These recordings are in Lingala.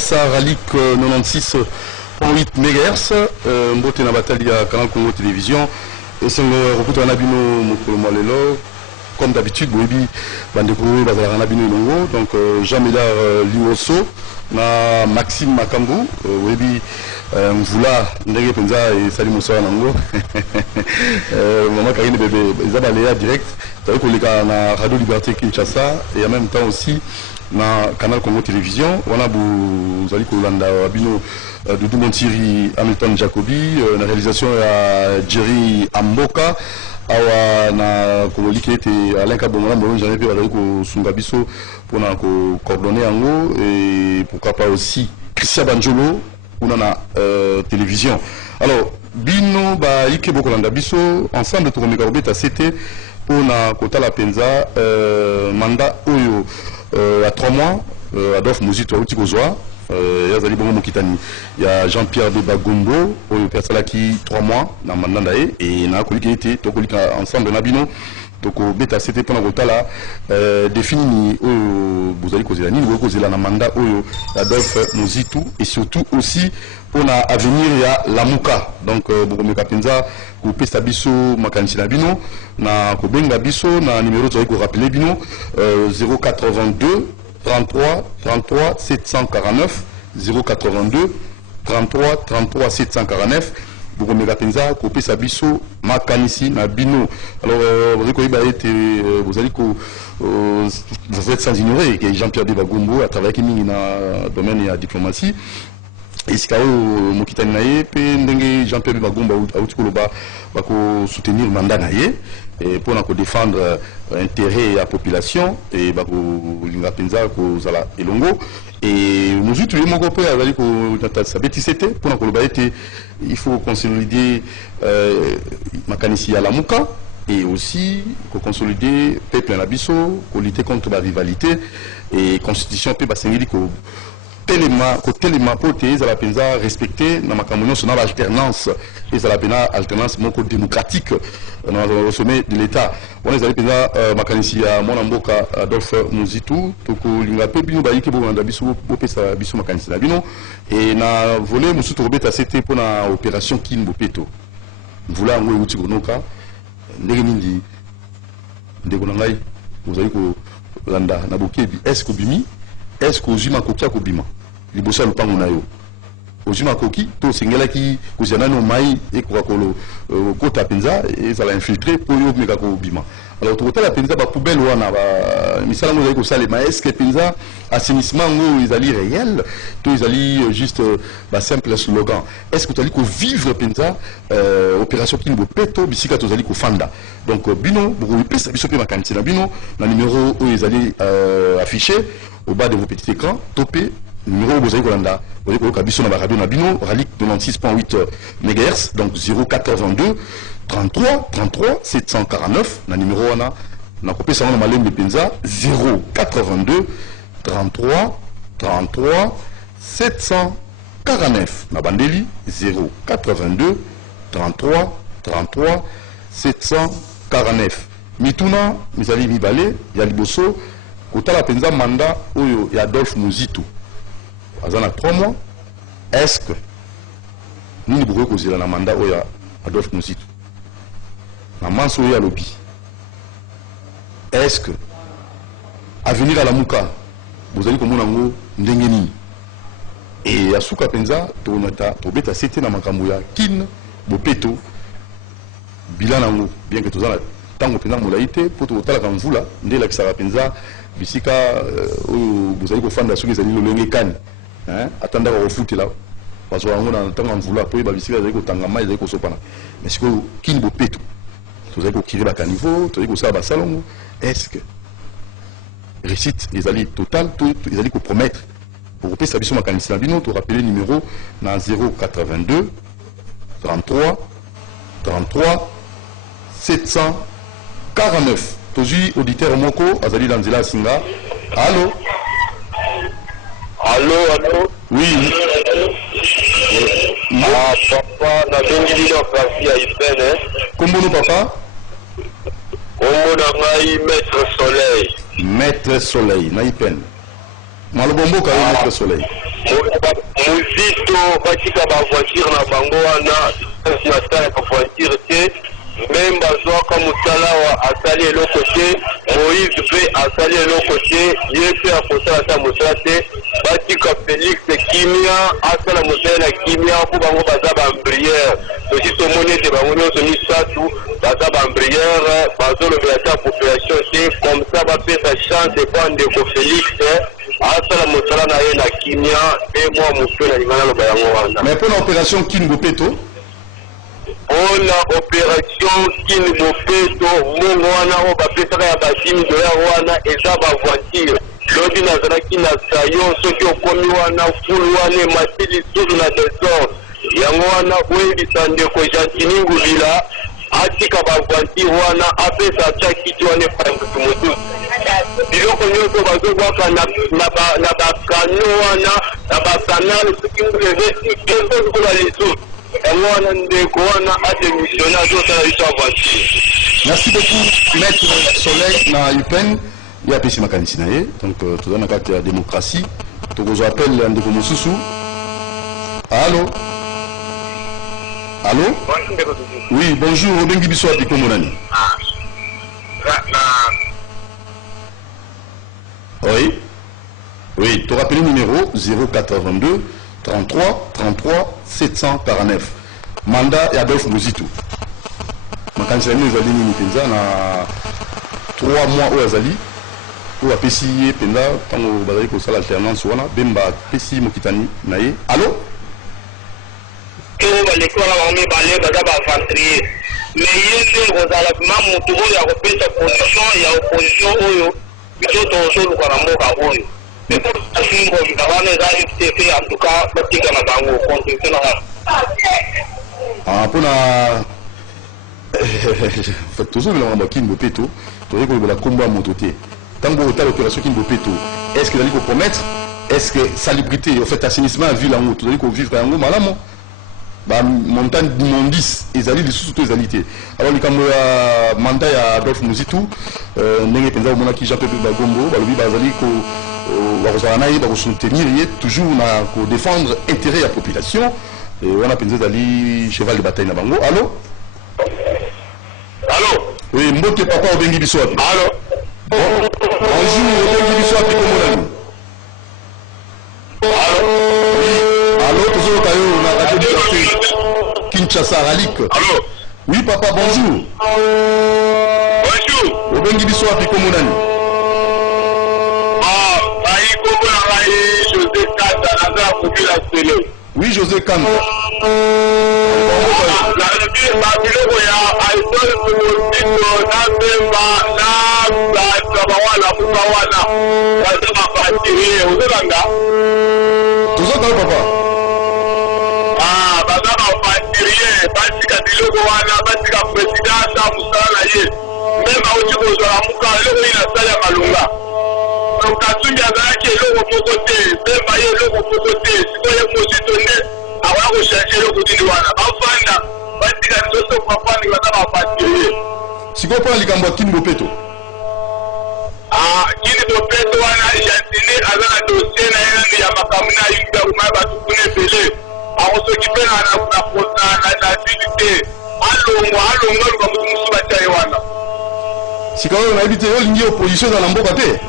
Kinshasa, Ralik 96.8 MHz, Mbote na Batali à Canal Congo Télévision, et c'est le retour de Nabino Mokolomolelo, comme d'habitude, Boebi, Bandekoué, Bazala Nabino Longo, donc Jean-Médard Liwoso, na Maxime Makambu, Boebi, Mvula, Ndege Penza et Salim Moussa Nango, Maman Karine Bébé, Isabaléa direct, t'as vu qu'on est à Radio Liberté Kinshasa, et en même temps aussi, na Canal Congo Télévision, on a Zali Kolanda, Abino, Doudou Montiri, Hamilton Jacobi, la réalisation à Jerry Amboka, awa na Kololi qui était Alain Kabongola, moi j'avais vu avec Sungabiso pour na coordonner en haut, et pourquoi pas aussi Christian Banjolo, on en a télévision. Alors, Bino, ba Ike Bokolanda Biso, ensemble tout le monde c'était pour na Kota La Penza, mandat Oyo. À 3 mois, Adolphe Mouzito Aouti Kozwa, il y a Jean-Pierre de Bagombo, qui 3 mois dans le mandat et na qui était ensemble Nabino. Donc beta c'était pour la défini vous allez causer la ni vous causer la mandat Adolphe Mouzito et surtout aussi pour l'avenir il y a la Mouka donc Bokomé Kapenza ko pesa biso makanisi na bino na ko benga biso na numéro to ko rappeler bino 082 33 33 749 082 33 33 749 Bokomé Kapenza ko pesa biso makanisi na bino. Alors vous allez vous êtes sans ignorer que Jean-Pierre Debagombo a travaillé dans le domaine de la diplomatie. Et si vous avez Jean-Pierre Bagomba a soutenir le mandat pour défendre l'intérêt de la population et et nous utilisons mon copain il faut consolider Makanisi à la Mouka et aussi consolider le peuple en Abisso, lutter contre la rivalité et constitution peut tellement poté za la penza respecter na makambo sur l'alternance et za la pena alternance moko démocratique dans le sommet de l'état on les a penza makanisi ya mwana mboka Adolphe Mouzito toko linga pe bino ba yike bo nganda biso bo pesa biso makanisi na bino et na volet musuto robeta c'était pour na opération Kimbo Peto vula ngo uti konoka ndenge mingi ndeko na ngai uzali ko landa na bokebi est-ce que bimi est-ce que ozima kokia kobima libosa lupango na yo ozima koki to singela ki kozana no mai e kokolo kota penza et ça l'a infiltré pour yo meka kobima alors to kota la penza ba poubelle wana ba misala mo ko salema est-ce que penza assainissement ngo izali réel to izali juste ba simple slogan est-ce que tu ali ko vivre penza opération Kimbo Peto bisika to zali ko fanda donc bino bo pesa biso pe makanti na bino na numéro où izali affiché au bas de vos petits écrans, topé, numéro vous avez Kolanda, vous avez Kabiso na radio Nabino, Ralik 96.8 MHz, donc 082 33 33 749, na numéro wana, na copé ça na malem de Penza, 082 33 33 749, na bandeli 082 33 33 749. Mituna, misali mibale, ya liboso, Kota la penza mandat oyo ya Adolphe Mouzito. Azana 3 mois. Est-ce que nous ne pouvons causer la mandat oyo ya Adolphe Mouzito? Na manso oyo ya lobby. Est-ce que avenir à la Mouka vous allez comme on ndengeni et ya suka penza to nata to beta c'était na makambo ya kin bopeto bilanango bien que tozana tango penza molaité pour to tala ka mvula ndela kisaka penza bisika vous allez kofanda soki ezali lolenge kani atanda ko futi la parce que on a tanga mvula po ba bisika ezali kotanga mai ezali kosopana mais siko kini bopeto vous allez ko kiri ba caniveau to ko sa ba salongo est-ce que réussite ezali total tout ezali ko promettre pour pesa biso makanisi na bino to rappeler numéro na 082 33 33 749 Toji auditeur moko azali danzila singa. Allô? Allô? Oui. Ah, papa, na bengi lilo kasi ya ipene. Kombono papa? Kombo na ngai Maître Soleil. Maître Soleil, na ipene. Malobombo ka yo Maître Soleil. Muzito batika ba voiture na bango wana na sala ba voiture te même bazwaka mosala wa asali eloko te Moïse pe asali eloko te ye pe akosala ta mosala te batika Félix kimia asala mosala na kimia po bango baza ba prière tosi tomoni ete bango nyonso misatu baza ba prière bazolobela ta population te comme ça bapesa chance po ndeko Félix asala mosala na ye na kimia pe mwa mosusu na lingana loba yango wana. Mais pour l'opération Kin Bopeto pour la opération Kin Bopeto mongo wana o bapesaka ya basimi doya wana eza ba voiture lobi nazalaki na sayo soki okomi wana fulu wana emati lisusu na desor yango wana oyebisa ndeko Gentini Ngubila atika ba voiture wana apesa ata kiti wana epangusu mosusu biloko nyonso bazobwaka na bakano wana na bakanal soki ngulevesikola lisusu yango wana ndeko wana adémissionné azosala biso avanture. Merci beaucoup Maître Soleil na UPEN ya apesi makanisi na ye donc toza na kati ya démocratie tokozwa appel ndeko mosusu. Allô? Allô? Oui, bonjour, obengi biso api kombo nani? Oui. Oui, tu rappelles le numéro 082 33 33 749. Mandat et Adolphe Mozitou. Makanisi na ezali nini penza na 3 mois au azali ou apesi ye penza tango bazali kosala alternance wana bemba pesi mokitani na ye. Allô? L'école a mis balai baza ba infanterie mais yende kozala ma mutu oyo ya kopesa position ya opposition oyo biso tozo kwa mboka oyo mais pour asingo mtawana za FTP en tout cas batika na bango constitution na pona toujours le mambo Kin Bopeto tozo ko la combat mototé tango ota l'opération Kin Bopeto est-ce que dali ko promettre est-ce que salubrité au fait assainissement à ville en haut tozo ko vivre en haut malamo ba montagne d'immondice ezali lisusu to ezali te alors likambo ya mandat ya Adolphe Mozitou ndenge penza omona ki Jean-Pierre Bagombo balobi bazali ko bakozala na ye bakosoutenir ye toujours na ko défendre intérêt ya population et wana penza ezali cheval de bataille na bango. Allô? Allô? Oui, mbote papa obengi biso api. Allô? Bonjour, obengi biso api kombo nani? Allô, toujours Kayo, on a radio Liberté, Kinshasa, Ralik. Allô? Oui, papa, bonjour. Bonjour. Obengi biso api kombo nani? Aïe, comment aïe, José Kanda, Nazar Koubila Sele. Oui, José Kanda. La biloko ya Aïsol Mousito, na Bemba, na Tabawana, Kubawana, baza bafatiriye, ozolanda? Tozokala papa. Baza bafatiriye, batika biloko wana, batika président na musala na ye. Même auti kozala muka, eloko ina sala malunga. Donc Katumbi azalaki eloko moko te, Bemba ye eloko moko te, sikoye Mousito nde, awa kochange eloko nini wana. Bafanda, batika nzoso bafandi baza bafatiriye. Sikoyo pona likambo ya Kin Bopeto. Kin Bopeto wana Gentini aza na dossier na ye ya makambo na yinga kuma batuku na ebele. Akosokipe na ville te. Alongwa luka mutu musu batia ye wana. Sikoyo nayebi te olingi opposition ezala na mboka te.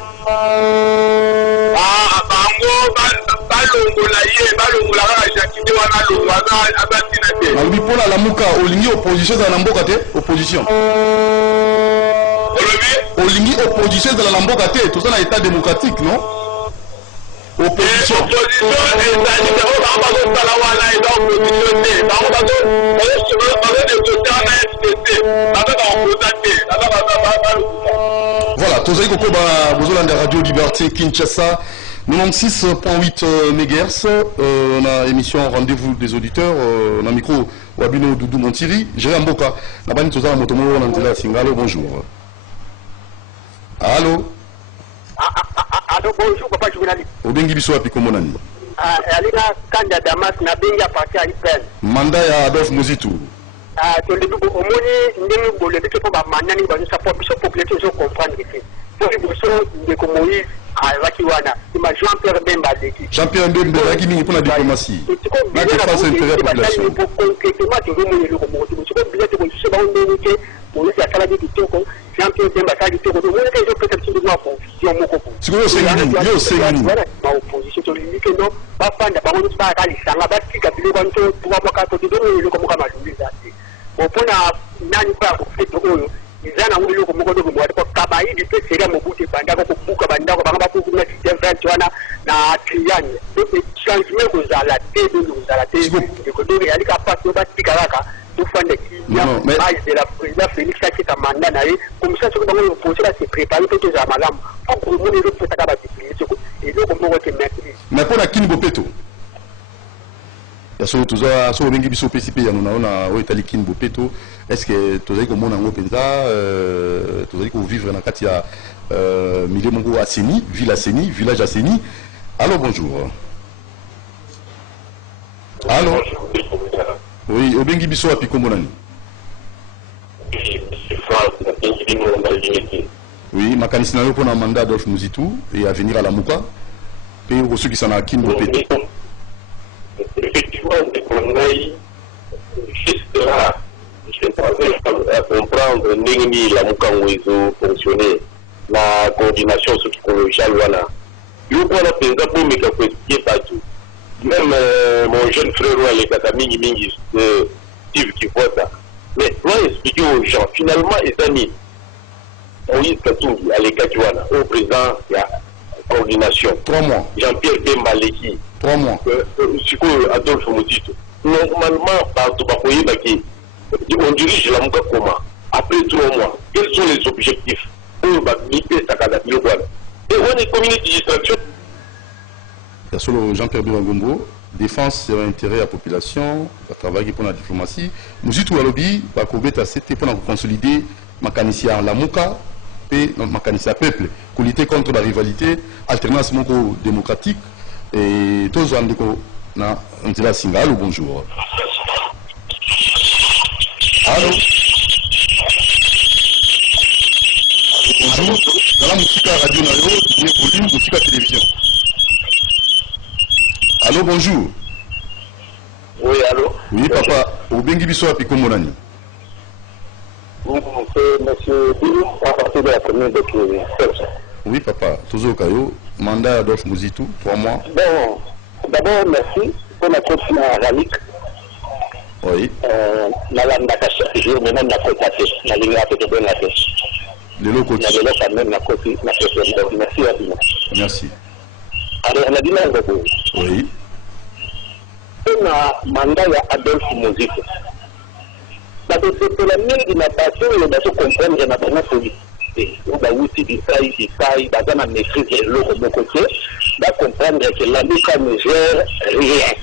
Bango balongola ye balongola kaka Gentini wana alongwa aza ntina te. Nalobi mpona lamuka olingi opposition ezala na mboka te. Opposition olingi opposition ezala na mboka te. Toza na état démocratique non? Opposition ezali te oyo bango bazosala wana eza opposition te. Bango bazonégocier na FCC baza baoposa te baza voilà, tozali kokoba bozolanda Radio Liberté Kinshasa 96.8 MHz na émission Rendez-vous des auditeurs na micro Wabino Doudou Montiri Gérard Mboka na bani tozala motomo na nzela Singalo. Bonjour. Allô? Allô, bonjour papa journaliste. Obengi biso api kombo nani? Alina Kanda Damas na bengi parti à IPN. Mandat ya Adolphe Mozitou. To le bibo omoni ndenge bolo biso po ba manani ba support biso population zo comprendre ici. pour liboso ndeko Moïse azalaki wana ima Jean-Pierre Bemba aleki Jean-Pierre Bemba azalaki mingi mpona diplomatie na défense intérieure ya population concrètement tozomona eloko moko te sikoyo bila te kosusu bango ndenge te Moïse asalaki kitoko Jean-Pierre Bemba asalaki kitoko tomonaka ezopesa biso ndenge ya confusion moko sikoyo osengi nini baopposition tolingi ke no bafanda bango nyonso bayaka lisanga batika biloko wana to twamwaka to tozomona eloko moko ya malumbi eza te mpona nani mpo ya kofete oyo eza nango eloko moko ndoko mwateko kabaidi mpe seri ya mobutu ebandako kobuka bandako bango bakokuna système verte wana na triangle changement kozala te donge kozala te ndeko donge yalika mpasi oyo batika kaka tofanda kinya base de la président Félix akita mandat na ye comme ça soki bango opposé base préparé mpe tozala malamu mpo komona elopesaka badeplie soko eloko moko te maîtrise mais mpona kini bopeto ya solo toza so obengi biso opesi mpe yango naona oyo etali kini bopeto est-ce que tozali komona yango mpenza tozali kovivre na kati ya milieu moko aseni ville aseni village aseni allô bonjour allô oui obengi biso wapi kombo nani oui makanisi na yo mpona mandat Adolphe Muzitu et à venir à la Muka mpe okosukisa na kini bopeto effectivement, juste là, je parviens à comprendre Ningmi la Mukanguizo fonctionner, la coordination psychologique, voilà. Je vois la peine pour me expliquer partout. Même mon jeune frère, les Katami, Steve qui voit ça. Mais doit expliquer aux gens, finalement, les amis, Moïse Katungi, à l'Ekadjouana, au président, il y a coordination. 3 mois. Jean-Pierre Bembaleki. 3 mois. Adolphe Muzitu. Normalement, partout, on dirige la Muka comment? Après 3 mois, quels sont les objectifs pour limiter sa candidature? Et on est communauté distraction. Il y a solo Jean-Pierre Bemba défense et intérêt à la population, à travailler pour la diplomatie. Muzitu Walobi, Bakobeta, c'était pour consolider Makanissia la Muka et Makanissia peuple, pour lutter contre la rivalité, alternance moko démocratique. Et tous les gens na Ntila Singa. Allô, bonjour. Allô. Bonjour. Dans la musique radio nayo, il y a volume musique télévision. Allô, bonjour. Oui, allô. Oui, papa. Au Bengi Biso à Picomonani. C'est monsieur Bilou, à partir de la commune de Kiri. Oui, papa. Toujours Kayo. Mandat Adolphe Muzitu, 3 mois. Bon, d'abord, merci pour la continuation à Ralik. Oui. La lame d'attache, je vais même la côte à tête. La ligne à tête de la tête. Les locaux. La même la côte, la côte. Merci à vous. Merci. Alors, on a dit là, oui. On a mandat à Adolphe Muzitu. Parce que c'est la même dilatation, il va se comprendre que nous avons politique. On va aussi dire ça, dans maîtrise de l'eau de mon côté, va comprendre que la Muka ne gère rien.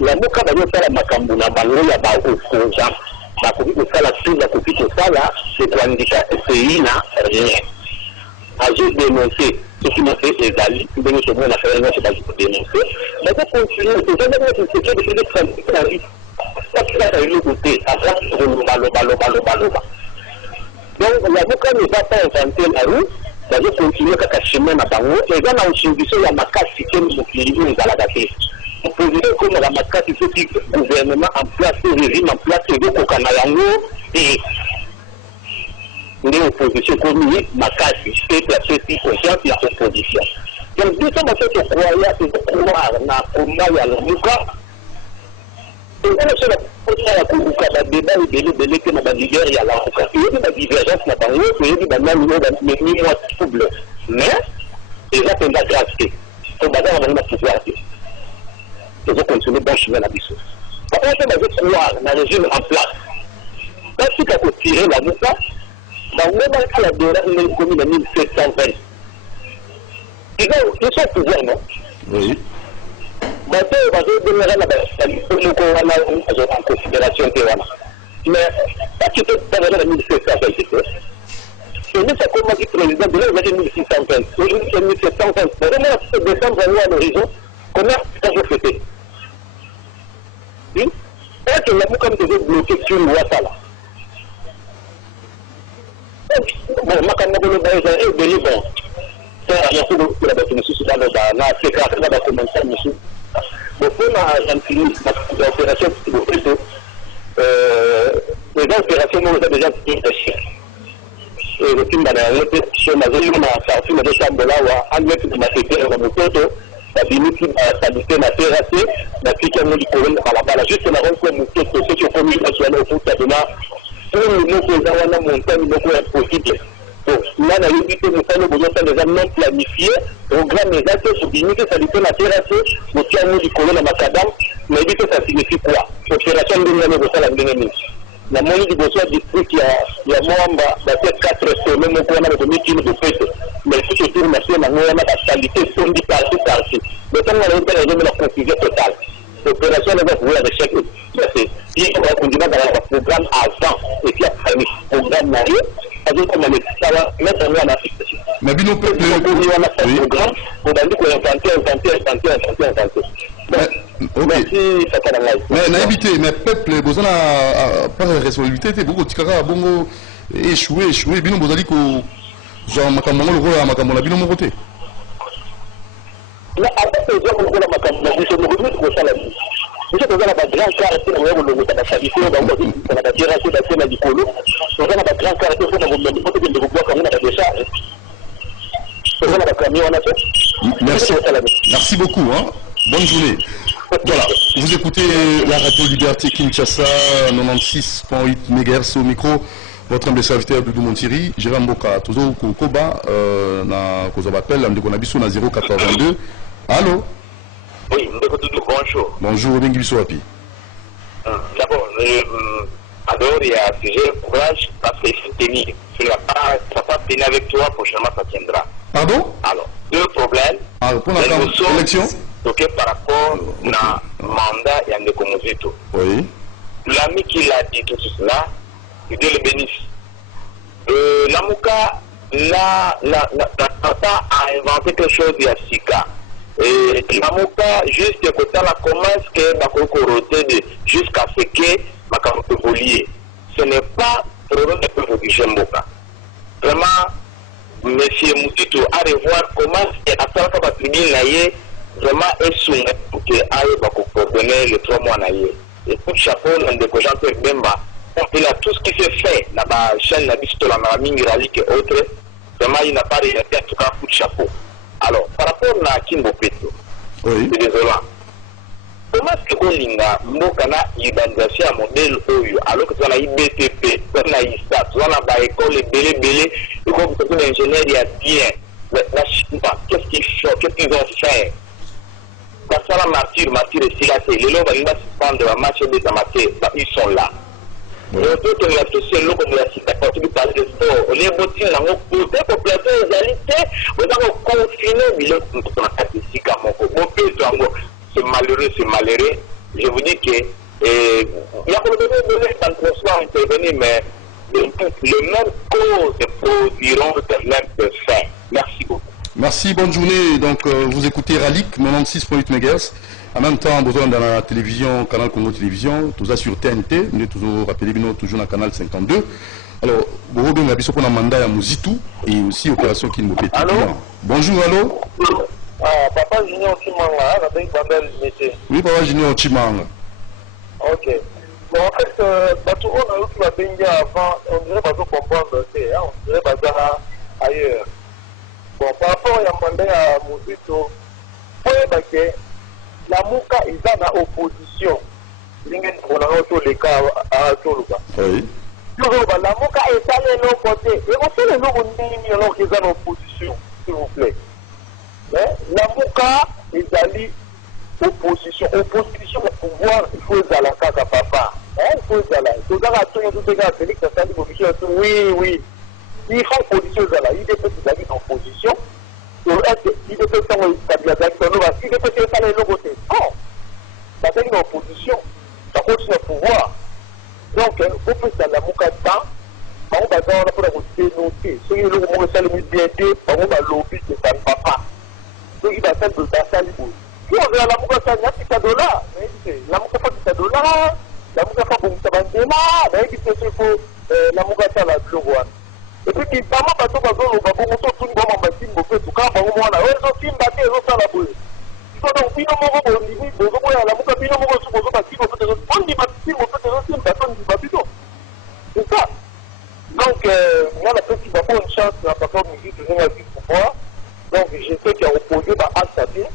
La Muka va faire la Makambuna Bango, il y a des opposants. La copie de ça, la prise, la copie de ça, là, c'est pour indiquer que ce pays n'a rien. A juste dénoncé ce qui m'a fait les alliés, qui donnent ce monde à faire rien, c'est pas juste dénoncer. Mais pour continuer, c'est jamais une société de faire des transitions. Ça, c'est là, le côté, à faire le donc, la Muka ne va pas inventer la roue, ça va continuer à chemin à Bango, et dans la solution, il y a ma casse qui est le à la date. L'opposition, comme la macasse, il faut que le gouvernement en place, le régime en place, et donc au Kanayango, et l'opposition commune, ma casse, c'est placé si conscience, il y a opposition. Donc, tout ça, c'est de croire, c'est de croire, na combat, il y a le Muka. Et là, c'est la Kourouka, le débat est belé que ma leader, il y a la Kourouka. Il y a des divergences, il y a des mois troubles. Mais, déjà, c'est la grâce. On va avoir la pouvoir. Ils ont continué dans le chemin à Bissou. Après, on va croire dans le régime en place. Parce qu'il faut tirer la Moussa, dans le même cas, la Dora, il est commune en 1720. Ils sont au pouvoir, non? Oui. Mais c'est parce que nous avons en considération. Mais pas que tu peux faire 1720. C'est nous qui avons dit président de l'année 1620. Aujourd'hui, c'est 1720. Mais vraiment, c'est décembre à l'horizon. Comment ça va fêter? Oui? Est-ce que la Mouka devait bloquer sur une loi ça là? bon makambo ko ba eza e beli bon ça ya ko la ba tinu su ba na se ka na ba commencer musu bon pour la gentille l'opération de fait les opérations nous ont déjà été et le film bana yote chez mazeli na safi na shamba la wa almet na secteur na mtoto babiniki salite na terrasse na fika ngoli kolona balabala juste na ronko mtoto ceux qui ont commis la soirée au foot demain pour le mot za wana montagne moko ya possible donc là na yebite mosalo besoin déjà non planifié programme les actes sur biniki salite na terrasse motia ngoli kolona makadam na yebite ça signifie quoi opération de ngane bosala ngene la moni du besoin district ya mwamba base 4 semaines moko wana ko mitini de fête mais tout autour na sema ngona na qualité sondi parti mais quand on a eu la confusion totale l'opération va pouvoir échec c'est si on va continuer dans le programme avant et puis après le programme marié avec comme ça va mettre en application mais bino peuple oui programme on va dire qu'on inventer mais na éviter mais peuple bozana pas responsabilité beaucoup tikaka bongo échoué bino bozali ko genre makambo ngolo makambo na bino mo côté mais avec les gens qui ont makambo na biso mo côté ko sala biso ko zala ba grand car c'est na ngo ngota ba sabisi ba ngo na ba tira c'est ba sema dikolo ko zala ba grand car c'est na ngo ngota ko de ko boka ngona ba déjà merci beaucoup hein. Bonne journée. Voilà, vous écoutez la radio Liberté Kinshasa 96.8 MHz au micro. Votre humble serviteur Doudou Montiri, Jérôme Boka, toujours Koba, na Kozabatel, on a biso na 082. Allô? Oui, bonjour. Bonjour, Bengibiso Api. D'abord, adore, il y a sujet courage parce qu'il faut tenir. Ça ne va pas tenir avec toi, prochainement ça tiendra. Pardon? Alors, deux problèmes. Pour l'élection ok, par rapport à mandat et à Ndekomozito. Oui. L'ami qui l'a dit tout cela, Dieu le bénisse. Namuka n'a pas inventé quelque chose il y a 6 cas. Et Namuka, juste que la commence que Bakoko roté jusqu'à ce que Makamoto Bolier. Ce n'est pas problème de peuple du Jemboka. Vraiment, Monsieur Moutito, à revoir comment à faire que la tribune naïe vraiment est soumis pour que aille coordonner les 3 mois naïe. Et coup de chapeau, on a des gens qui Bemba. Il a tout ce qui s'est fait là-bas, chaîne la biste la Maraming Ralik et autres. Vraiment, il n'a pas réalisé en tout cas coup de chapeau. Alors, par rapport à Kimbo Peto, oui. C'est désolant. Comment est-ce que Olinga, Mokana, urbanisation à modèle OU, alors que tu as IBTP, tu as ISTA, tu as l'école, belé, et comme tu es ingénieur, il y a bien. Qu'est-ce qu'ils ont fait? Parce que martyr et Silasé, les lots vont suspendre la match des amateurs, ils sont là. Et on peut tenir tout seul, l'eau comme la cité, quand tu parles de sport, on est bottis dans nos côtés, population, égalité, on a confiné, mais l'autre, on a statistique à mon côté, c'est malheureux. Je vous dis que, il y a probablement des gens qui sont intervenus, mais le même cause produiront de même fin. Merci beaucoup. Merci, bonne journée. Donc, vous écoutez Ralik 96.8 MHz. En même temps, besoin dans la télévision, Canal Congo Télévision, tout ça sur TNT. Nous toujours rappelé, toujours dans le canal 52. Alors, vous avez un pour mandat à Mouzitou et aussi opération qui nous fait. Allô? Bonjour, allô? Papa Junior Chimanga, la banque Bandel Mété. Oui, Papa Junior Chimanga. Ok. Bon, en fait, on a eu la banque avant, on dirait pas comprendre, on dirait pas ailleurs. Bon, par rapport à Mandé à Mouzitou, la Mouka est dans l'opposition. On a tous les cas à Toluba. Oui. La Mouka est allée de l'autre côté. Et on fait le nom qui est dans l'opposition, s'il vous plaît. La Mouka est allée opposition. Opposition au pouvoir, il faut aller à la caca papa. Il faut aller à la. Tout le gars, Félix, ça dit oui. Il faut opposition à la. Il est peut-être en opposition. Il est peut-être en opposition. Il est peut-être aller de l'autre côté. Non. Ça fait une opposition. Ça continue au pouvoir. Donc, il faut que la Mouka temps. On va dénoncer. Ceux qui ont le bien dit, on va lobby de sa papa. Donc, il va faire de la libre. Si on veut la Mouka, ça n'a pas de dollars. La Mouka fait de dollars. La Mouka fait de dollars. La Mouka fait de dollars. La Mouka fait de dollars. Et puis, maman, bateau, tout le monde m'a dit, tout cas, on a raison, film, bateau, ils ont ça la boule. Ils sont donc, bino, mon niveau, bon, on a la mouka, bino, mon sous, on a dit, on dit, on dit, c'est ça. Donc, moi, la petite va une chance, la papa musique, je vais dire pour moi. Donc, je sais qu'il y a opposé, à sa vie.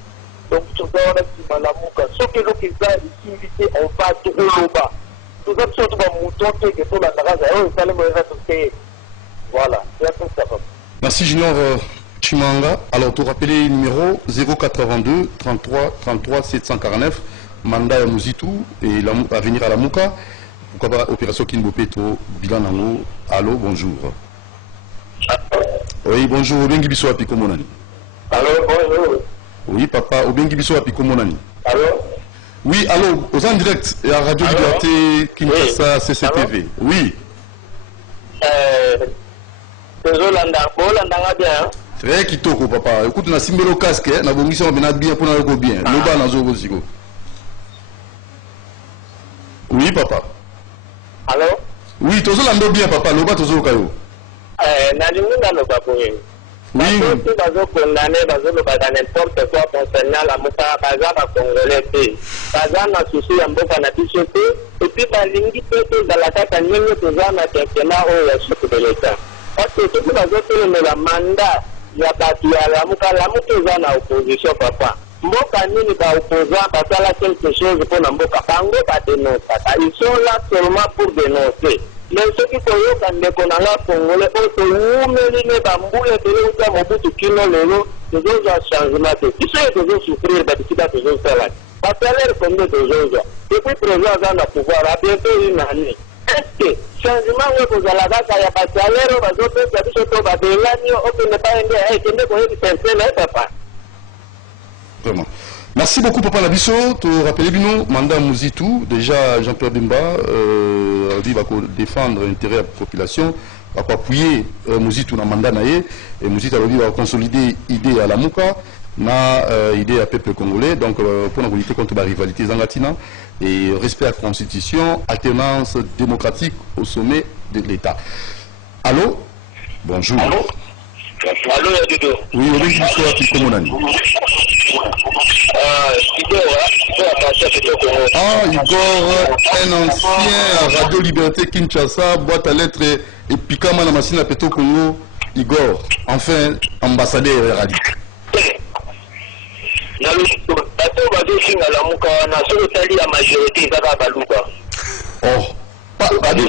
Donc, tout ça, on a dit, la mouka. Ce que l'on fait, ici, invité, on va tout le bas. Tout ça, tout le mouton, que tout la narage, ça le moyen de voilà, c'est un peu ça. Merci Junior Chimanga. Alors, tu rappelles le numéro 082 33 33 749, mandat à Mouzitou et à venir à la Mouka. Pourquoi pas opération Kinbopeto, bilan Nango. Allô, bonjour. Oui, bonjour, Obengi Biso Apiko Monani. Allô, bonjour. Oui, papa, Obengi Biso Apiko Monani. Allô? Oui, allô, aux en direct et à Radio Liberté Kinshasa CCTV. Oui. Très kitoko papa. Écoute, on a simé le casque, on a bongi ça, on a bien pour nous bien. Le bas dans le ziko. Oui, papa. Allô? Oui, tu as bien papa, le bas tu as kayo. Oui. Condamné n'importe quoi concernant la mouka, bazar congolais. Bazar n'a souci un peu fanatique et puis balingi peut dans la tête à nous toujours na quinquennat au chef de l'État. Parce que tout le monde a mandat, il y a battu à la mouka est en opposition papa. Mboka nini ba opposant parce qu'il y a quelque chose pour la mboka bango ba dénoncer. Ils sont là seulement pour dénoncer. Mais ceux qui sont là quand les Congolais congolais ont mené bamboule de l'autre mobutu kino lelo de autres changements. Ils sont toujours souffrir parce qu'ils ont toujours faire. Parce que l'air comme des autres. Depuis président dans le pouvoir a bientôt une année. Est-ce que changement où vous allez avoir ya parce que l'air aux autres qui habitent au bas de l'année au ne pas aider et ne pas aider papa. Vraiment. Merci beaucoup Papa Nabiso. Tu rappelles bien mandat Mouzitou. Déjà Jean-Pierre Bemba dit va défendre l'intérêt de la population, va appuyer Mouzitou dans le mandat naé et Mouzitou va consolider l'idée à la Mouka, na idée à peuple congolais. Donc pour lutter contre la rivalité zangatina et respect à la constitution, alternance démocratique au sommet de l'État. Allô? Bonjour. Allô? Allô, Yadoudou. Oui, on est juste à Pikomonani. Ah, Igor, un ancien à Radio Liberté Kinshasa, boîte à lettres et Pikama la machine à Peto Congo. Igor, enfin, ambassadeur Radio. Oh. Pas de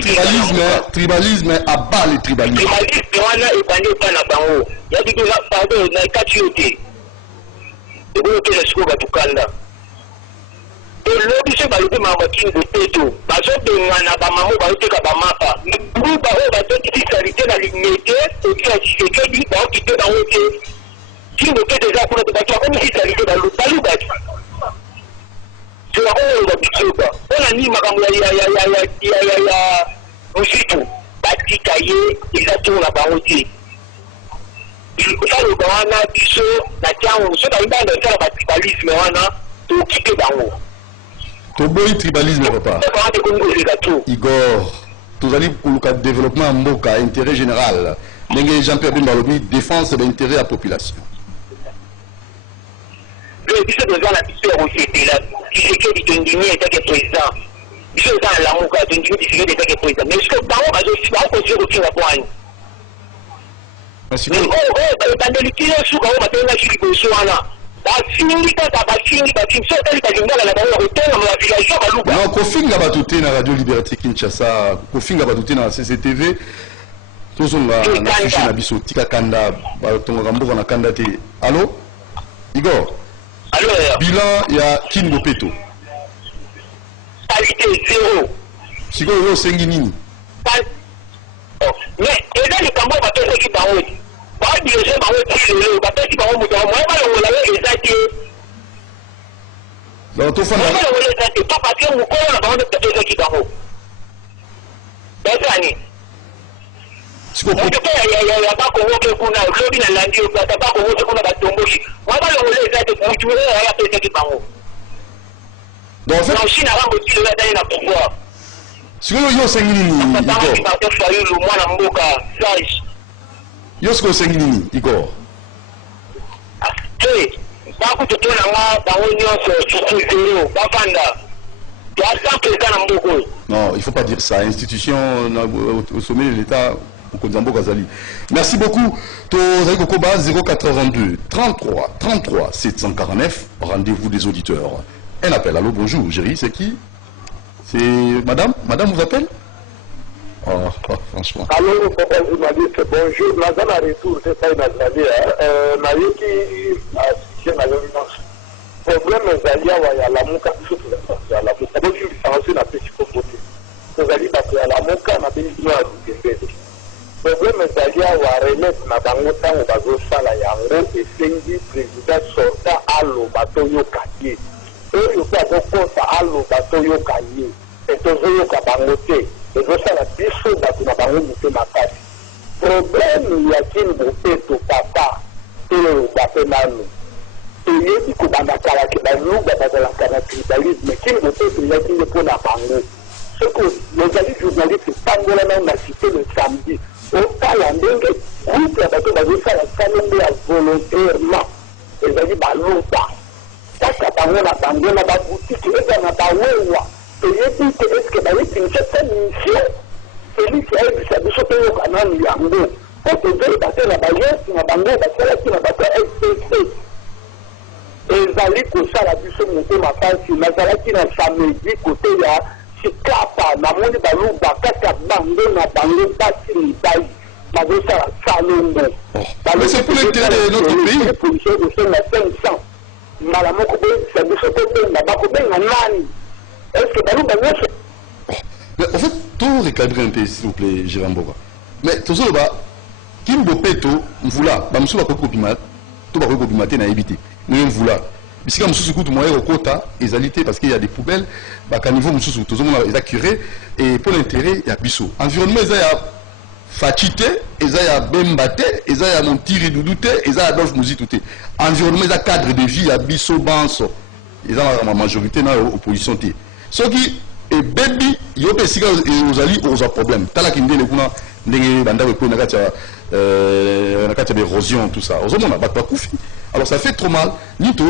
tribalisme à bas le tribalisme. Tribalisme, on a épargné pas la bango. Il y a des gens qui parlent de la catuité. Et vous êtes les secours à tout cas. Et l'objet va le maman qui nous péto. Parce que nous avons pas maman va le faire comme mapa. Mais nous va faire une fiscalité dans l'immédiat et puis c'est que lui va quitter dans le qui nous fait déjà pour notre bâtiment comme fiscalité dans le bâtiment. C'est la on a mis Mouzitou, Batikaye, ils ont tourné la barotie. Il faut le Ghana, Bisso, la Tian, ceux qui ont fait le tribalisme, pour quitter Bango. Tu bois tribalisme, papa. Igor, tu as dit pour le développement en Mboka, intérêt général. Jean-Pierre Bembalobi, défense de l'intérêt de la population. Le biso de la histoire aussi était là. Qui c'est qui Tondini était président. Biso dans la Mouka, Tondini était président. Mais ce que Bango va aussi pas continuer au Kina Point. Merci beaucoup. Dans le litige sous Bango va tenir sur le Botswana. La fini quand ta fini ta fini ça elle t'a dit là la Bango retourne dans la village à Luba. Non, Kofinga va tout na Radio Liberté Kinshasa, Kofinga va tout na CCTV. Tous on va na fiche na biso tika kanda ba tonga mboka na kanda te. Allô? Igor. Alors, bilan ya Kinbopeto. Qualité 0. Si vous avez 5 nini. Mais, et là, les Cambodges vont faire ce qui va haut. Pas de diriger par haut, il va faire ce qui va haut. Moi, je vais aller les athées. Donc, tout le monde. Moi, je vais les athées. Pas parce que vous connaissez la faire ce qui va haut. Bonne année. Si vous il n'y a pas qu'on voit que vous avez un lobby dans l'année, il n'y a pas qu'on voit que vous avez un tombeau. Moi, je vais les athées. Vous jouez à la faire ce qui va haut. Donc, en fait, la Chine a aussi le pouvoir. Si vous avez 5 nini. Moi, je vais faire le mot dans le sage. Yosko Sengini, Igor. Oui, baku tutu na nga bango nyonso suku zero bafanda. Ya sa président na mboko. Non, il ne faut pas dire ça. Institution au sommet de l'État, Konzambo Gazali. Merci beaucoup. Tozali Kokoba 082 33 33 749. Rendez-vous des auditeurs. Un appel. Allô, bonjour. Géry, c'est qui? C'est madame? Madame vous appelle? Oh, franchement. Allô, papa journaliste, bonjour. Madame à retour, c'est pas une année. Nayoki, c'est ma problème ezali awa ya lamuka biso tozali ya lamuka boki différence na pesi kopote tozali bato ya lamuka na bino ya lukembele problème ezali awa relève na bango ntango bazosala yango esengi président sortant aloba toyoka ye oyo mpe akokosa aloba toyoka ye tozoyoka bango te ezosala biso bato na bango mote makasi problème ya kini bopeto papa oyo bape nanu toyebi kobanda kala ke baluba bazalaka na tribalisme kini bopeto eyaki nde mpo na bango soki ozali journaliste etambola nao na cité le samedi otala ndenge groupe ya bato bazosala salongo ya volontairement ezali baluba kaka bango na bango na babutike eza na bawewa toyebi te eske bayetinisa mission félix ayebisa biso toyoka nanu yango po tozoyeba te na bayesi na bango basalaki na bato ya fpc ezali kosala biso moto makasi nazalaki na samedi kote ya sikapa namoni baluba kaka bango na bango basi mibali bazosala salongo Mais c'est pour l'intérêt de notre pays. policier kosenga 500 mbala moko boyebisa biso kobenga bakobenga nani estce baluba nyonso. Mais en fait, tout recadrer un peu, s'il vous plaît, Jérôme Boga. Mais tout ça, Kimbo Peto, Mvula, Bamsou va copimate, tout va copimate na éviter. Nous Mvula. Ici, comme sous coup, moi, au quota, ils alités parce qu'il y a des poubelles, bah, qu'à niveau, tout le monde est accuré, et pour l'intérêt, il y a Bissot. Environnement, il y a Fatité, il y a Bembate, il y a Montiri Doudouté, il y a Adolphe Mouzitouté. Environnement, il y a cadre de vie, il y a Bissot, Banso. Il y a la majorité dans l'opposition. Ce qui et baby yope sika ozali oza problème tala kindele kuna ndenge banda ko na kati ya érosion tout ça ozomona bato bakufi alors ça fait trop mal ni to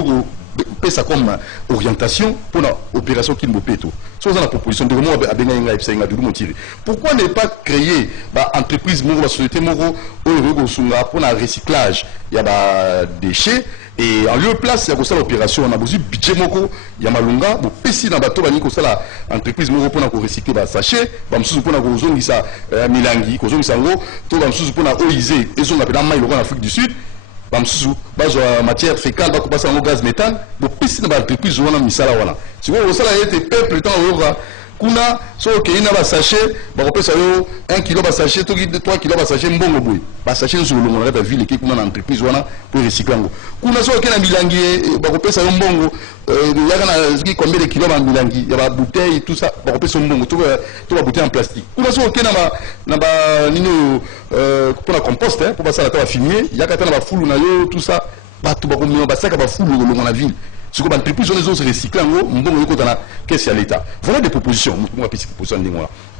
pesa comme orientation pour la opération Kimbo Peto so za la proposition de moi abenga nga epsenga dudu motiri pourquoi ne pas créer ba entreprise moko ba société moko oyo ko sunga pour la recyclage ya ba déchets et en lieu place ya kosala opération on a besoin budget moko ya malunga bo pesi na bato bani kosala entreprise moko pona ko recycler ba sachet ba msusu pona ko zongisa milangi ko zongisa ngo to ba msusu pona oiser ezonga pena mai lokona Afrique du Sud ba msusu bazwa matière fécale ba ko passa ngo gaz méthane bo pesi na ba entreprise wana misala wana siko kosala yete peuple tant oyoka kuna so okei na ba sachet ba ko pesa yo 1 kilo ba sachet to 3 kilo ba sachet mbongo boy ba sachet zo longo na ta ville ki kuna na entreprise wana pour recycler ngo kuna so okei na milangi ba ko pesa yo mbongo yaka na ski combien de kilos ba milangi ya ba bouteille tout ça ba ko pesa mbongo to ba bouteille en plastique kuna so okei na ba nino pour la compost pour passer la ta fumier yaka ta na ba fulu na yo tout ça ba to ba ko ba saka ba fulu longo na ville. Ce qu'on a entreprise, on les autres recyclés en haut, on est dans la caisse à l'État. Voilà des propositions.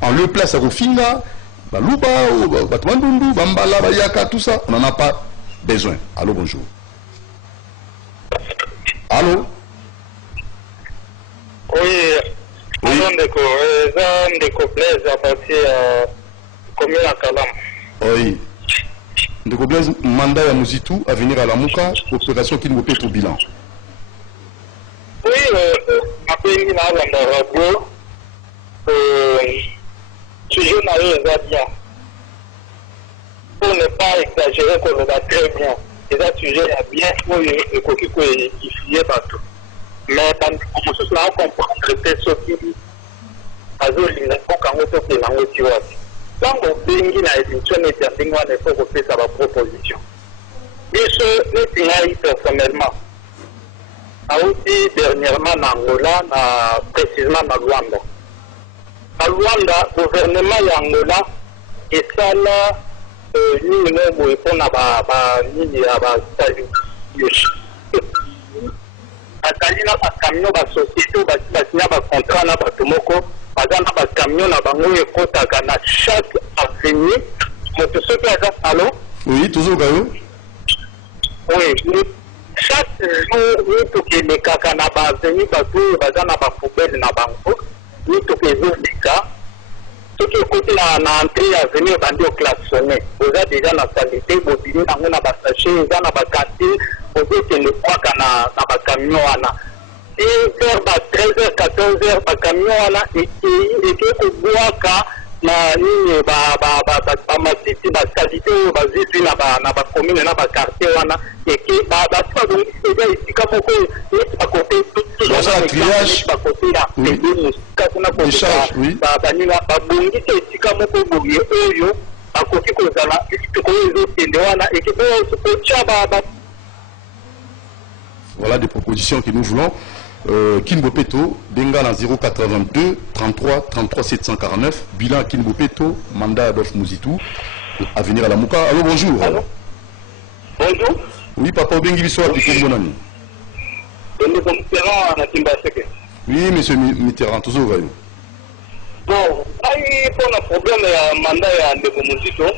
En lieu place à Rofinga, Balouba, Batouandundu, Bambala, Bayaka, tout ça, on n'en a pas besoin. Allô, bonjour. Allô? Oui, Ndeko Blaise à partir commune à Kalam. Oui. Ndeko Blaise, mandat à Mouzitou à venir à la Mouka, opération qui nous paie au bilan. Oui, après il a la radio, toujours n'a bien. Pour ne pas exagérer qu'on le va très bien. Et ça, sujet est bien pour le coquille qui est édifié partout. Mais quand on se là, on comprend traiter ce qui il ne faut qu'un autre qui est tu vois. Quand on fait une édition, il faut qu'on fasse sa proposition. Et ce n'est pas personnellement. Aussi dernièrement en Angola, précisément en Rwanda. En Rwanda, le gouvernement d'Angola est ça là, nous ne pouvons pas ni à Akalina ba camion ba société ba signa ba contrat na ba tomoko bazana ba camion na bango ekota kana chaque avenue moto soki aza salon Oui, toujours Gayo. Oui, chaque jour, nous sommes les caca na base, nous sommes na poubelle na banco, nous sommes les cas. Ce qui est côté na entrée à venir bandio klaxonner. Vous avez déjà la sanité, vous avez na ba sachet, vous avez na ba cantine, vous avez le poids na ba camion ana. 10h, 13h, 14h, ba camion ana et que boaka na nini ba matiti ba qualité ba zizi na ba commune na ba quartier wana et que ba pas donc c'est bien ici comme à côté tout ça triage ba côté là et nous quand on a ba nina ba bongi c'est ici comme boye oyo à côté ko zala tout ko zo tende wana et que bo chaba ba. Voilà des propositions que nous voulons. Kinbo Peto, Bengala 082 33 33 749, bilan Kinbo Peto, mandat Adolphe Mouzitou, avenir à la Mouka. Allô, bonjour. Allô? Bonjour. Oui, papa Bengi Bissot, Appliqué Bonani. Oui, monsieur Mitterrand, toujours vrai. Bon, il y a un problème de mandat à Ndeko Mouzitou.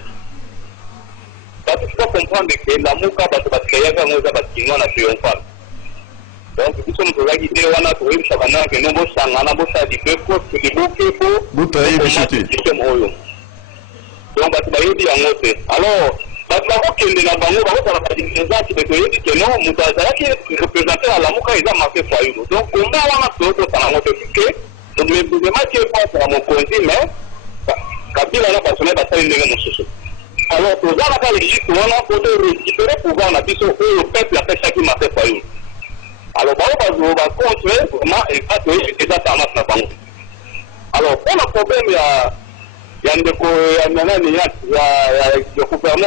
Parce qu'il faut comprendre que la Mouka, parce qu'il y a un triomphal. Donc, nous sommes tous les guidés, on a trouvé que nous avons dit que nous avons dit alors, parce que nous représenté à la Mouka, ils ont marqué Fayoulou. Donc, on a donc, le gouvernement qui est pas pour mon conseil, mais Kabila n'a pas sonné parce qu'il est mon souci. Alors, nous avons dit qu'on a récupéré pour voir la puissance où le peuple a fait chacun m'a fait Fayoulou. Alors, on va continuer vraiment et ça, c'est déjà ça marche là-bas. Alors, pour le problème, il y a le gouvernement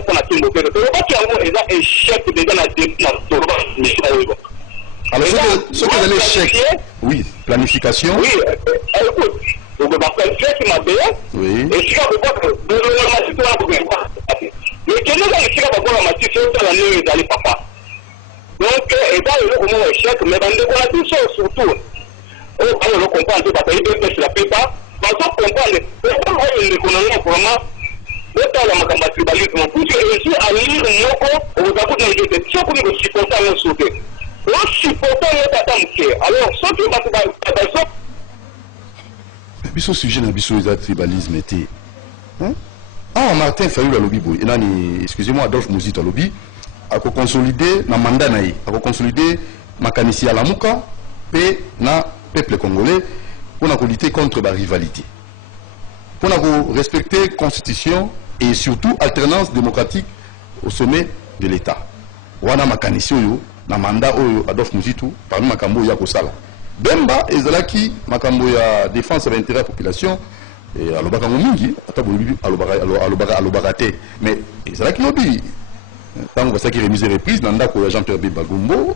qu'on a tout le monde. Il y a un échec déjà dans la. Alors, ce que vous l'échec, oui, planification. Oui, écoute, le gouvernement qui m'a payé, et si on veut voir que le gouvernement mais quel est le gouvernement qui a papa? Donc, et dans le moment échec, mais dans le coalition surtout, on comprend que parce qu'il ne la paie pas, parce qu'on comprend l'économie vraiment, autant la macamba tribalisme, pour que réussir à lire mon corps, vous avez dit que si on peut supporter un sauté, on supporte notre attente. Alors, ce qui va se passer, biso sujet na biso les tribalisme était. Ah, Martin Fayoulou à lobby, excusez-moi, Adolphe Mouzitou à lobby. À consolider na mandat naï, à consolider makanisi à la Mouka, et na peuple congolais, pour lutter contre la rivalité, pour respecter la constitution et surtout alternance démocratique au sommet de l'État. Wana makanisi oyo na mandat oyo Adolphe Mouzitou parmi makambo ya kosala. Bemba ezalaki makambo ya défense de l'intérêt de la population et alobaka mingi ata bolibi alobaka te mais ezalaki lobby. Tant que ça qui remise reprise dans ndako ya Jean-Pierre Bagumbo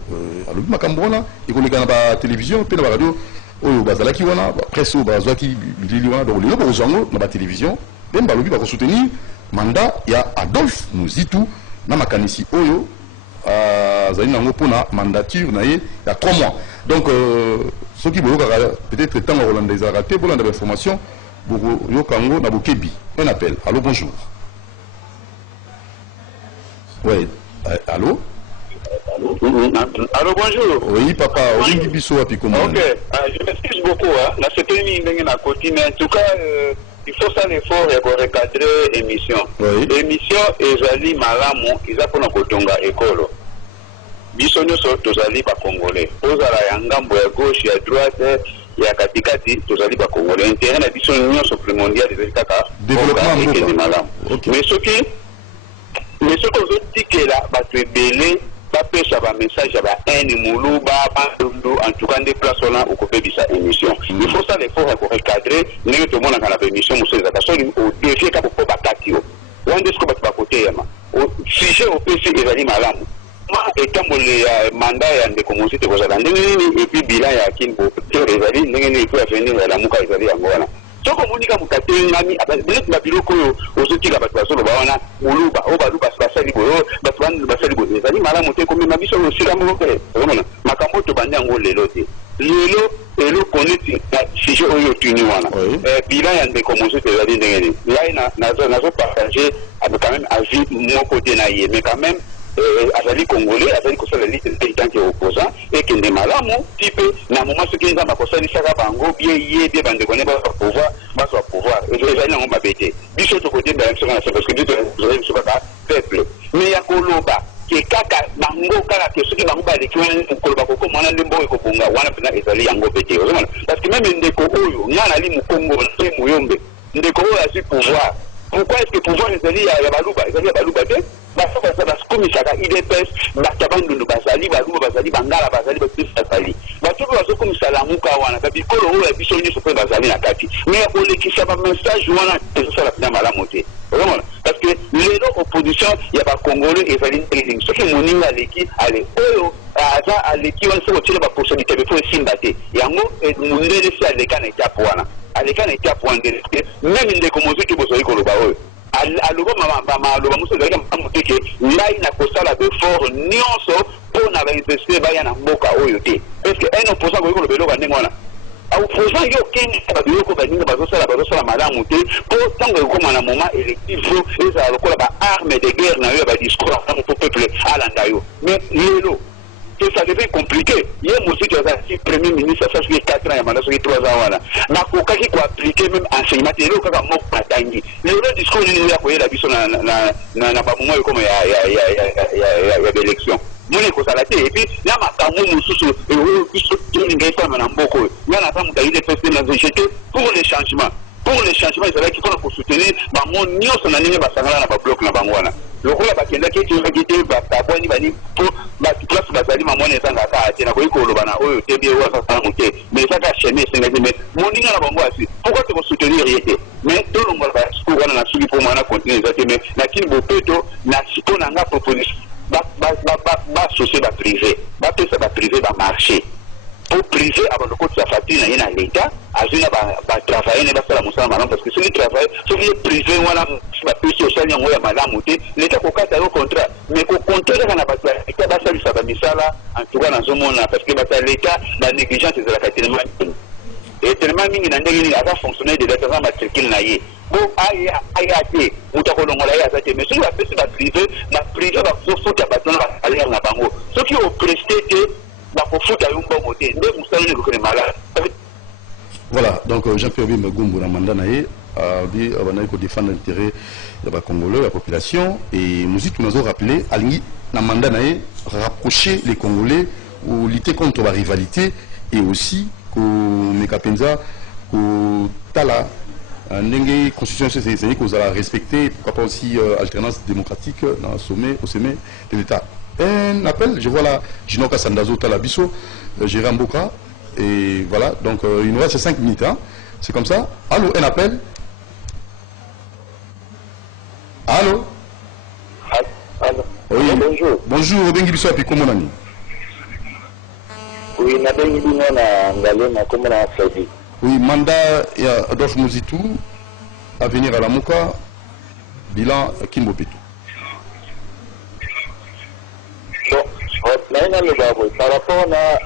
alobi makambo wana ekoleka na ba télévision pe na ba radio oyo bazalaki wana presse oyo bazwaki bilili wana donc lelo bozango na ba télévision Bemba alobi bako soutenir mandat ya Adolphe Mouzitou na makanisi oyo azali nango pona mandature na ye ya 3 mois donc ceux qui boyoka peut-être tant à Rolanda ils a raté pour l'indépendance information yokango na bokebi un appel. Allô, bonjour. Oui, allô? Allô, bonjour. Oui, papa, Olingi Bissot a piqué. Ok, je m'excuse beaucoup. La CPI n'a continué. En tout cas, il faut faire l'effort pour recadrer l'émission. L'émission est allée malamu, ils ont fait un cotonga école. Bissot nous sommes tous allés par Congolais. Aux à Yangambo, à gauche, à droite, et à Katikati, tous allés par Congolais. L'intérêt de Bissot, l'Union primordiale des États. Développement. Mais ce qui. Mais ce qu'on veut dire que là, parce que Bélé, va pêcher un message à un moulou, en tout cas, des places là au côté de sa émission. Il faut ça l'effort pour recadrer, nous tout le monde dans la émission, nous sommes au deuxième cas pour pas battre. On dit ce que va côté, au sujet au PC, il va dire malade. Moi, étant le mandat de commencer de vous attendre, et puis bilan à Kinbo, il va dire, il faut venir à la Mouka, il va dire à Angola. So komunika mukate ngami abazile la biloko ozotika bato basolo bawana muluba obaluba basali boyo bato basali boyo ezali malamu te komema biso osila moko te omona makambo to bandi yango lelo te lelo eloko neti sujet oyo otuni wana bilan ya ndeko mosusu ezali ndenge nini ngai nazopartage quand même avis moko te na ye mais quand même azali congolais azali kosala liste en tant que opposant ekende malamu ti mpe na moment soki nzambe akosalisaka bango bie ye bie bandeko ne bazwa pouvoir ezali nango mabe te biso tokodembela biso kana parce que tozali biso kaka peuple mais ya koloba ke kaka bango kaka ke soki bango baleki wana koloba kokoma wana ndembo oyo ekobonga wana mpena ezali yango mpe te ozomona parce que même ndeko oyo nga nali mokongo nali moyombe ndeko oyo azwi pouvoir pourquoi est-ce que pouvoir ezali ya baluba ezali ya baluba te basikomisaka idps bato bandundu bazali baluba bazali bangala bazali bapesi bazali bato mpe bazokomisa lamuka wana babikolo oyo ya biso nyonso mpe bazali na kati mais ya kolekisa bamessage wana ezosala mpena malamu te ozomona parce que lelo opposition ya bakongolais ezali ndenge soki moninga aleki ale oyo aza aleki wana soki otiela bapoursualité befo esimba te yango mondele si aleka na etape wana aleka na etape wana ndele meme ndeko mosusu bozali koloba oyo aloba maloba mosusu ezalaki malamu te ke ngai nakosala befort nyonso mpo na bainvestir baya na mboka oyo te parce que un opposant koki koloba eloko ndenge wana opposant yo okendisa babiloko baninga bazosala malamu te mpo ntango ekokoma na moment électif ezala lokola baarme de guerre na yo ya badiscours ntango mpo peuple alanda yo mais lelo que ça devient compliqué. Il y a aussi qui a premier ministre, ça fait 4 ans, il y a 3 ans. Il faut appliquer même enseignement. Il y a le discours de la vision comme il y a l'élection. Moi, je suis à et puis, il y a pour les changements. Pour les changements, il faut soutenir mon union sur la ligne basangala na bloc na bangwana. Lokola bakenda ke tu bakite baboni bani pour la place bazali mamone sanga ka ati na ko ikolo bana oyo tebi wa sa muke. Mais ça ka chemin singa mais mon union na bango asi. Pourquoi tu soutenir yete? Mais tout le monde va soutenir na suivi pour moi continuer ça mais na kin bopeto na sipo na nga proposition. Ba société ba privé. Ba pesa ba privé ba marché. Pour privé avant le côté de sa facture na l'État azina ba travailler ne ba sala musala malamu parce que celui travail celui privé wana ba pesa social yango ya malamu te l'État ko kata yo contrat mais ko contrat kana ba l'État ba sala sa misala en tout cas na zomona parce que ba l'État la négligence de la tellement et tellement mingi na ndenge ni ava fonctionner de l'État ma circuler na ye bon aya te mutako longola ya te mais celui ba pesa ba privé ba fofuta ba tona ba salaire na bango ceux qui ont presté voilà, donc Jean-Pierre Bimegumbu na mandanae a défendre l'intérêt de la Congolais, la population et nous nous avons rappelé alingi na mandanae rapprocher les Congolais ou lutter contre la rivalité et aussi que mekapenza que tala ndenge constitution c'est que vous allez respecter pourquoi pas aussi alternance démocratique dans au sommet de l'État. Un appel, je vois là, Jinoka Sandazo Talabiso, Jérém Boka, et voilà, donc il nous reste 5 minutes, hein. C'est comme ça. Allô, un appel. Allô. Allô. Oui. Bonjour. Bonjour, Bengi Biso, et puis comment on a mis? Oui, na Bengi Biso, na comment on a fait? Oui, mandat Adolphe Mouzitou à venir à la Mouka, bilan Kimbopitou. Par rapport à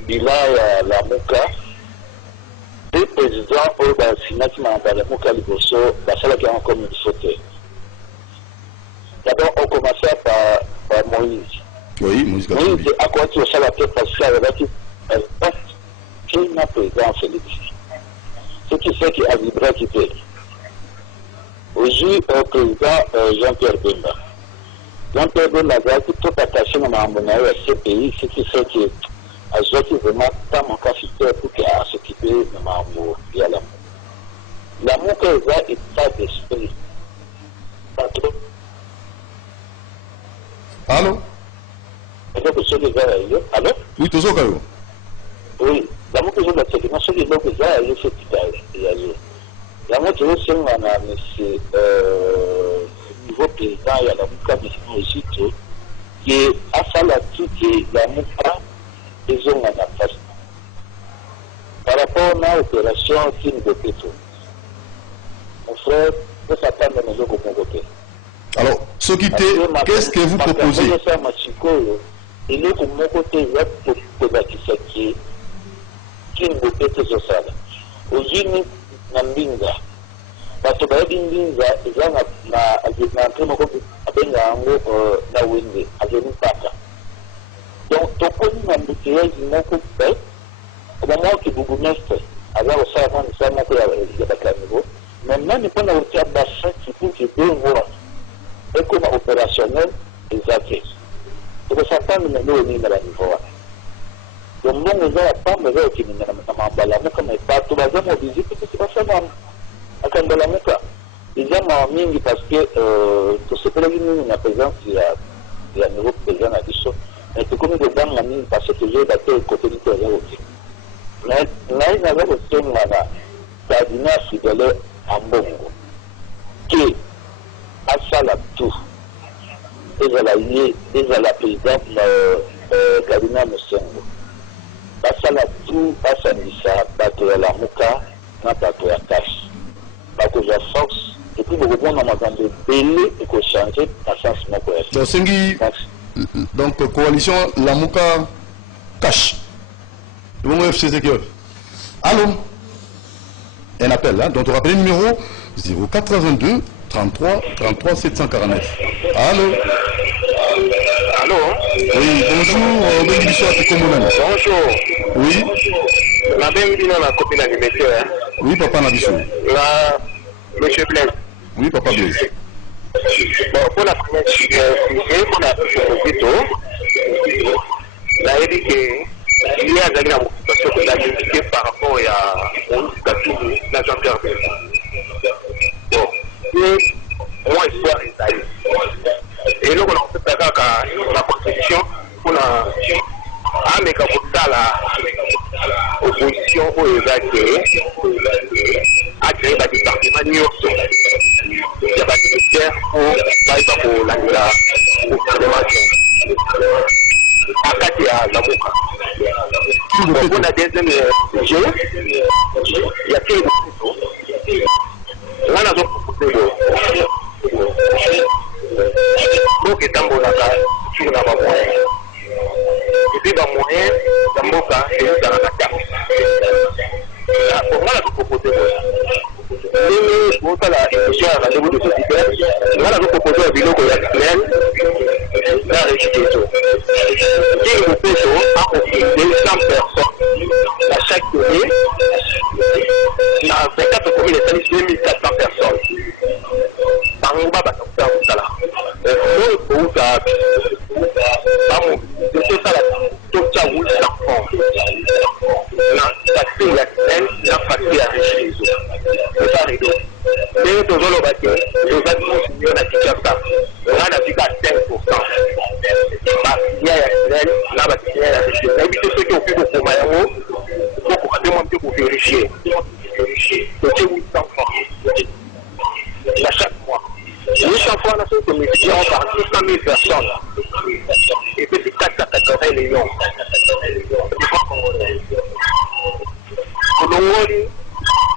bilan à la Mouka, deux présidents pour le financement de la Mouka Liboso, la salle qui a encore une sauté. D'abord, on commençait par Moïse. Oui, Moïse a continué à la tête parce qu'il qui n'a président Félix. Ce qui fait qu'il a vibré quitter. Aujourd'hui, le président Jean-Pierre Bemba. Jean-Pierre Bemba a été tout attaché à ce pays, ce qui fait que a vraiment pas mon capacité pour s'occuper de l'amour et à l'amour. L'amour que les a état d'esprit. Allô? Allô? Oui, toujours Kayo. Oui, l'amour que j'ai accepté, non seulement que ça, il fait tout à l'amour que j'ai c'est niveau président, il y a l'amour que j'ai aussi, qui est à faire la toute l'amour des hommes en face. Par rapport à l'opération qui nous fait tout, mon frère, peut s'attendre à nos côté. Alors, ce qui qu'est-ce que vous proposez? eloko moko te eza kozakisa ki kimbote te ezosala ozwini na mbinga bato bayebi mbinga eza na entre moko abenga yango na wende azeli mpaka donc tokoni na mbuteyage moko pe omama oki bourgmestre aza kosala mwa misala moko ya bakaniveau mais même mpona kotia bassin pour que 2 mois ekoma opérationnel eza te tokosantande na nde oninga baniveau wana donc mbongo eza ya pamba eza okininga na mambalamuka mai bato baza mobilisé peut-être basala akambalamuka eza mawa mingi parce que tosepelaki mingi na présence ya niveau président na biso mais tokomi kobanga mingi parce que tozoyeba te ekoteli te eza oki ngai naza kosenga na cardinal fidele ambongo ke asala tout ezala ye ezala président cardinal mosengo basala tout basangisa bato ya lamuka na bato ya kashi bakozwa force epuis bokomona makambo ebele ekochange na sens moko ya tosengi donc coalition lamuka cash le FCC qui allô un appel hein? Donc on rappelle le numéro 0422 33 33 749 allô allô oui bonjour bonjour oui la bienvenue dans la copine animateur oui papa Nabiso là monsieur Blaise oui papa Blaise bon pour la première sujet pour la plutôt la dit que il y a des motivations que la par rapport à au statut de la gendarmerie. Bon, moi histoire est et là on a fait la constitution pour la avec la opposition au évacuer à créer le département de New York. Il y a des ministères pour la akati ya lamuka on a deuxième jeu ya kile wana zo kupotelo donc etambola ka sur na bamoye et puis bamoye tamboka et dans la carte pour moi la kupotelo ni bota la émission à rendez-vous de société wana zo kupotelo biloko ya clair la région qui nous peut a occupé 100 personnes à chaque année dans 24 communes et 2400 personnes par un baba dans ça là pour ça de tout ça là tout ça vous enfants la facture la scène la facture à région c'est ça rideau mais tout le monde nous a dit on a dit ça on a dit à 5% il y a là bas il y a et puis ceux qui ont fait beaucoup maillot beaucoup de monde pour vérifier c'est où ça à chaque mois chaque fois nous sommes multipliés par 600 000 personnes et puis 480 millions Colombo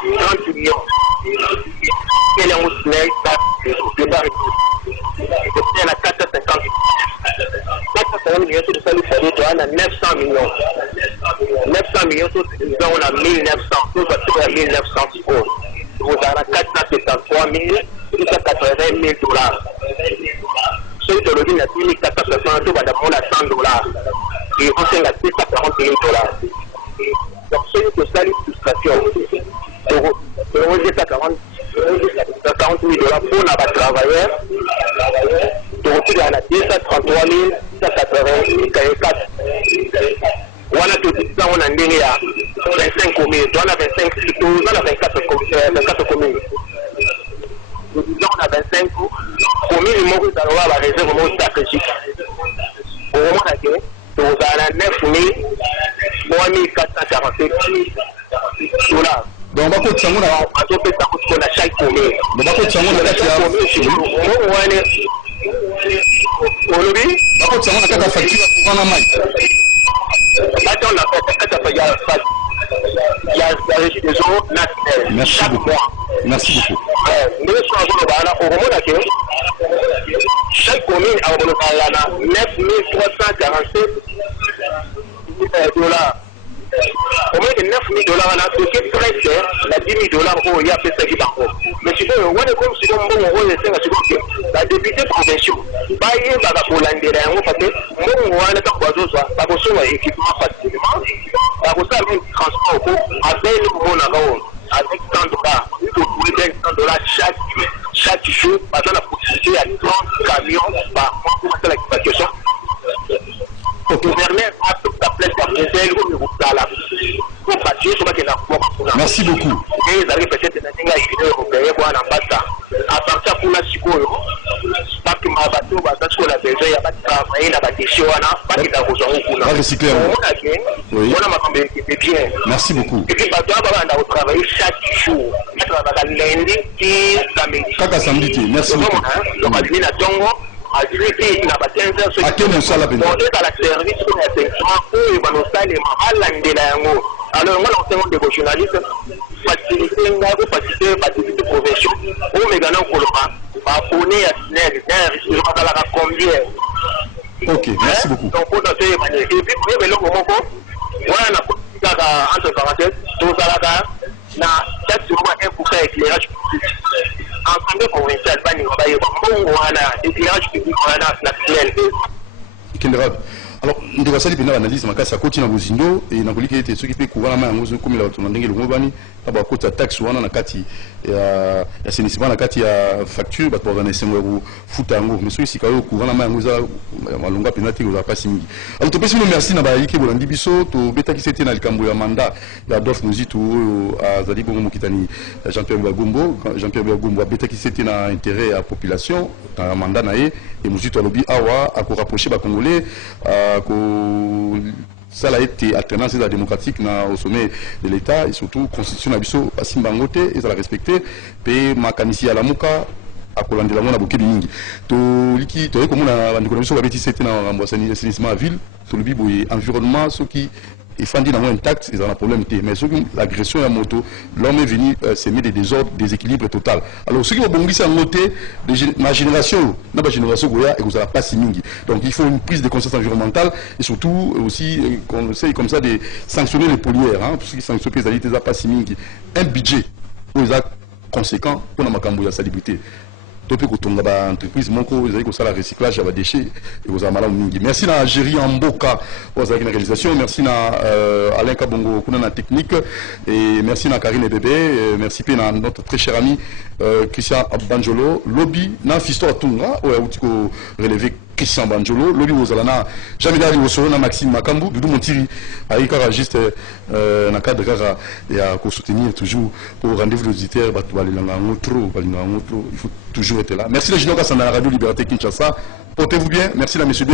30 millions quel est un musulman de Paris c'est la 450 millions de salut on a 900 millions 900 millions on a 1900 tout ça 1900 euros vous avez 473 280 000 dollars celui de l'origine a 1460 tout va d'abord à 100 dollars et on s'est à 640 000 dollars donc celui de salut frustration on dit 40 000 dollars pour la travailleur donc il y en a 233 184 on a tout ça on a ndenge à 25 communes on a 25 on a 24 communes nous disons on a 25 communes moko dans la réserve moko stratégique au moment que nous avons 9 447 dollars donc bako tsango na atopesa kuona chaque commune donc bako tsango na kati ya wane olobi bako tsango na kati ya facture pour na mai bato on a fait kati ya région nationale merci beaucoup Merci beaucoup. Chaque commune a 9347 dollars. Au moins de 9 000 dollars, c'est presque la 10 000 dollars il y a fait ça qui par contre. Mais si vous voyez comme si on la députée provinciale, il y a pour l'année parce que mon a pas besoin d'équipement facilement, pas besoin de transport avec mon avec 100 dollars, il faut trouver 100 dollars chaque jour, parce qu'on a possibilité à 30 camions par mois pour faire l'exploitation. Le gouverneur a toute la place d'Abdel ou le Merci beaucoup. Oui. Merci beaucoup. Kaka samedi, merci beaucoup. À alors, moi, l'enseignement de vos journalistes, faciliter la profession, ou mais gagnant pour le pas abonner à SNEL, combien. Ok, merci beaucoup. Donc, pour notre et puis, pour le moment, on a entre parenthèses, tout ça là, na chaque moment, un pour faire éclairage public. En tant que provincial, on a éclairage public, on a national. Alors, nous devons saluer l'analyse de la côté de Bozindo et nous avons dit que ceux qui peuvent couvrir la main, comme il a dit, le Mobani, à la côte de taxe, ou à la Kati, et à l'assainissement, la Kati, à facture, pour organiser un foot à un mais ceux qui peuvent couvrir la main, nous avons longue pénalité, nous avons pas signé. Alors, tu peux nous merci d'avoir dit que vous l'avez dit, tu bêta qui c'était dans le Camboya mandat, il y a d'autres nous dit tout à Zali Bongo Mokitani, Jean-Pierre Bagumbo, bêta qui c'était dans l'intérêt à la population, dans le mandat, et nous dit tout à l'objet, à rapprocher les Congolais. Ça a été alternance démocratique au sommet de l'État et surtout constitution abisso à Simbangote et ça l'a respecté puis makanisi à la muka à Kolande la mona boké bingi to liki to comme on a l'économie va bêtise c'était dans l'assainissement à ville to le bibo environnement ce qui il faut dire intact ils ont un problème mais ce qui l'agression à moto l'homme est venu s'aimer des désordres déséquilibre total alors ce qui va bondir en noter ma génération n'a pas génération goya et vous allez pas si mingi donc il faut une prise de conscience environnementale et surtout aussi conseil comme ça de sanctionner les pollueurs hein parce que sanctionner les alités pas si mingi un budget pour les conséquent pour la makambo ya salubrité depuis que tu as une entreprise, vous avez le recyclage de déchets et vous avez malade. Merci à Géry Amboka pour la réalisation. Merci à Alain Kabongo pour la technique. Et merci à Karine Bébé. Merci à notre très cher ami Christian Banjolo. Lobby, na Fisto Atunga, où vous relevé Christian Banjolo. Lobby, vous avez jamais d'aller au sol, Maxime Makambu. Doudou Montiri, avec juste dans le cadre de soutenir toujours pour rendez-vous l'auditeur. Il faut toujours être là. Merci les jeunes qui sont dans la radio Liberté Kinshasa. Portez-vous bien. Merci la messieurs.